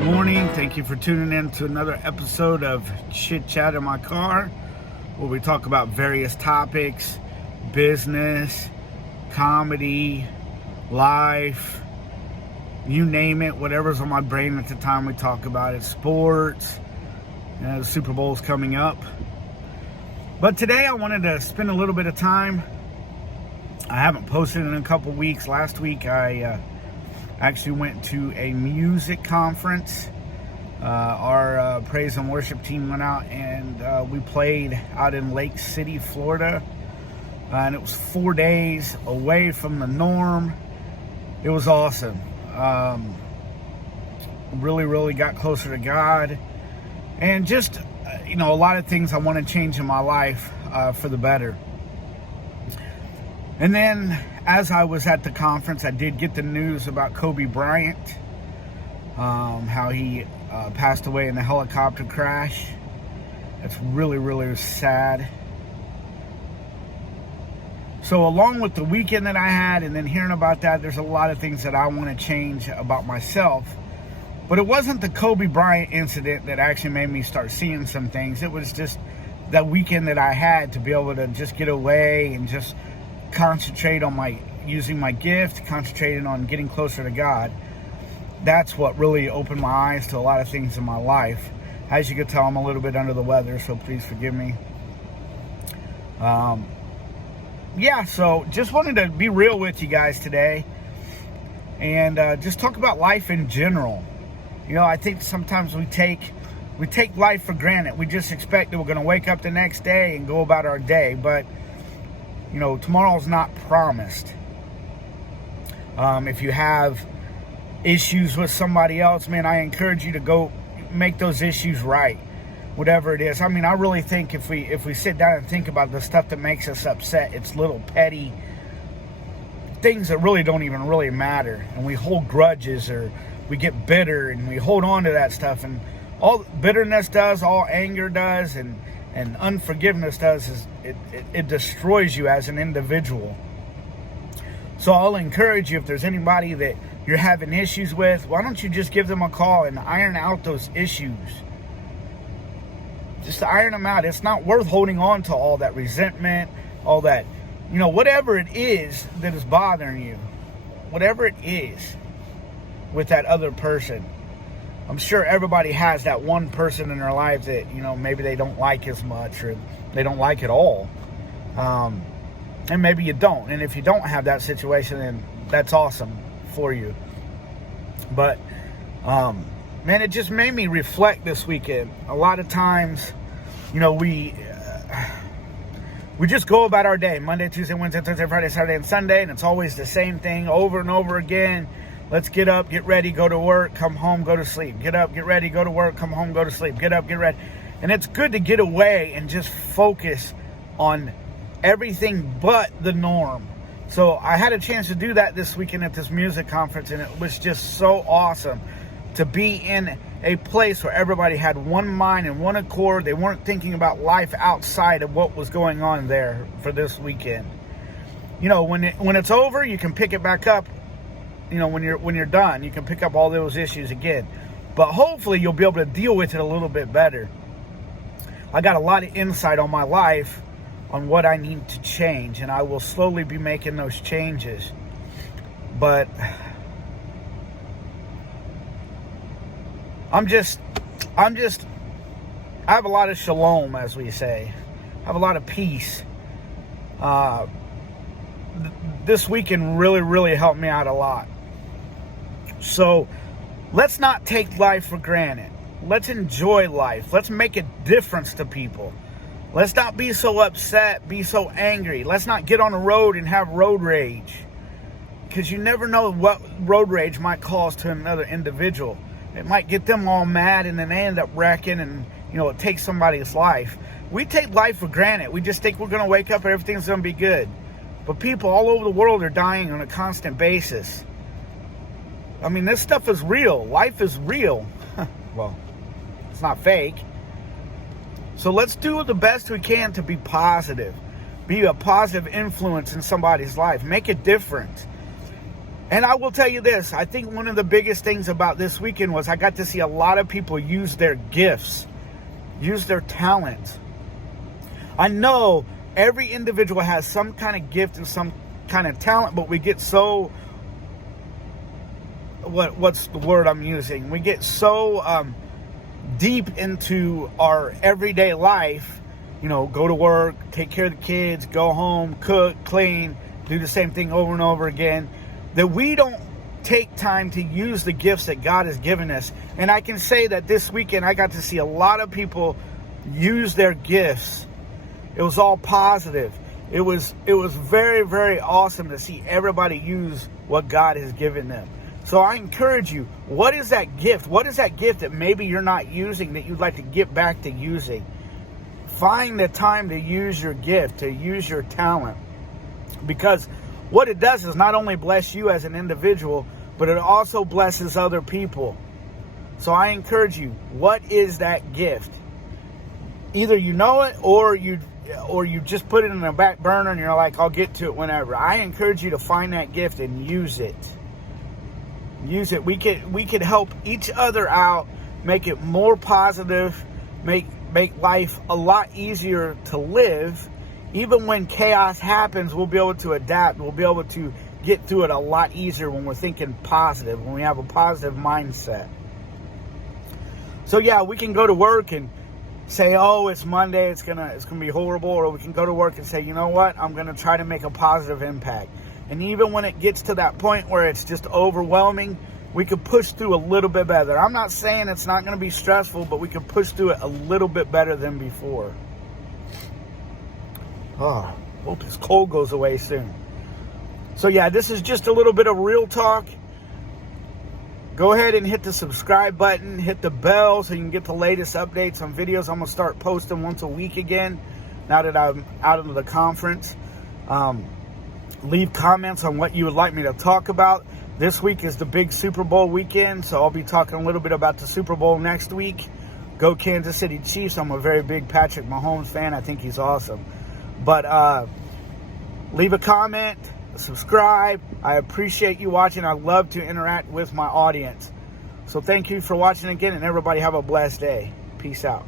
Good morning. Thank you for tuning in to another episode of ChitChat in my car, where we talk about various topics, business, comedy, life, you name it, whatever's on my brain at the time we talk about it, sports. The Super Bowl's coming up. But today I wanted to spend a little bit of time. I haven't posted in a couple weeks. Last week I actually went to a music conference. Our praise and worship team went out and we played out in Lake City, Florida. And it was 4 days away from the norm. It was awesome. Really got closer to God. And just, a lot of things I want to change in my life for the better. And then, as I was at the conference, I did get the news about Kobe Bryant, how he passed away in the helicopter crash. It's really sad. So along with the weekend that I had and then hearing about that, there's a lot of things that I want to change about myself. But it wasn't the Kobe Bryant incident that actually made me start seeing some things. It was just that weekend that I had to be able to just get away and just concentrate on using my gift, concentrating on getting closer to God. That's what really opened my eyes to a lot of things in my life. As you can tell, I'm a little bit under the weather, so please forgive me. So just wanted to be real with you guys today and just talk about life in general. I think sometimes we take life for granted. We just expect that we're going to wake up the next day and go about our day, but tomorrow's not promised. If you have issues with somebody else, man, I encourage you to go make those issues right, whatever it is. I really think if we sit down and think about the stuff that makes us upset, it's little petty things that really don't even really matter, and we hold grudges or we get bitter and we hold on to that stuff, and all bitterness does, all anger does, and unforgiveness does is it destroys you as an individual. So I'll encourage you, if there's anybody that you're having issues with, why don't you just give them a call and iron out those issues? Just iron them out. It's not worth holding on to all that resentment, all that, whatever it is that is bothering you, whatever it is with that other person. I'm sure everybody has that one person in their life that, maybe they don't like as much or they don't like at all. And maybe you don't. And if you don't have that situation, then that's awesome for you. But, man, it just made me reflect this weekend. A lot of times, we just go about our day. Monday, Tuesday, Wednesday, Thursday, Friday, Saturday, and Sunday. And it's always the same thing over and over again. Let's get up, get ready, go to work, come home, go to sleep. Get up, get ready, go to work, come home, go to sleep. Get up, get ready. And it's good to get away and just focus on everything but the norm. So I had a chance to do that this weekend at this music conference, and it was just so awesome to be in a place where everybody had one mind and one accord. They weren't thinking about life outside of what was going on there for this weekend. When it's over, you can pick it back up. When you're done, you can pick up all those issues again. But hopefully you'll be able to deal with it a little bit better. I got a lot of insight on my life on what I need to change, and I will slowly be making those changes. But I have a lot of shalom, as we say. I have a lot of peace. This weekend really helped me out a lot. So let's not take life for granted. Let's enjoy life. Let's make a difference to people. Let's not be so upset, be so angry. Let's not get on the road and have road rage. Because you never know what road rage might cause to another individual. It might get them all mad and then they end up wrecking and, it takes somebody's life. We take life for granted. We just think we're going to wake up and everything's going to be good. But people all over the world are dying on a constant basis. This stuff is real. Life is real. Well, it's not fake. So let's do the best we can to be positive. Be a positive influence in somebody's life. Make a difference. And I will tell you this, I think one of the biggest things about this weekend was I got to see a lot of people use their gifts, use their talents. I know every individual has some kind of gift and some kind of talent, but we get so, what's the word I'm using? We get so deep into our everyday life, you know, go to work, take care of the kids, go home, cook, clean, do the same thing over and over again, that we don't take time to use the gifts that God has given us. And I can say that this weekend I got to see a lot of people use their gifts. It was all positive. It was very, very awesome to see everybody use what God has given them. So I encourage you, what is that gift? What is that gift that maybe you're not using that you'd like to get back to using? Find the time to use your gift, to use your talent. Because what it does is not only bless you as an individual, but it also blesses other people. So I encourage you, what is that gift? Either you know it or you just put it in the back burner and you're like, I'll get to it whenever. I encourage you to find that gift and use it. Use it. We could help each other out, make it more positive, make life a lot easier to live. Even when chaos happens, we'll be able to adapt. We'll be able to get through it a lot easier when we're thinking positive, when we have a positive mindset. So yeah, we can go to work and say, oh, it's Monday, it's gonna be horrible, or we can go to work and say, you know what, I'm gonna try to make a positive impact. And even when it gets to that point where it's just overwhelming, we can push through a little bit better. I'm not saying it's not gonna be stressful, but we can push through it a little bit better than before. Oh, hope this cold goes away soon. So yeah, this is just a little bit of real talk. Go ahead and hit the subscribe button, hit the bell so you can get the latest updates on videos. I'm going to start posting once a week again now that I'm out of the conference. Leave comments on what you would like me to talk about. This week is the big Super Bowl weekend, so I'll be talking a little bit about the Super Bowl next week. Go Kansas City Chiefs. I'm a very big Patrick Mahomes fan. I think he's awesome. But leave a comment, subscribe. I appreciate you watching. I love to interact with my audience. So thank you for watching again, and everybody have a blessed day. Peace out.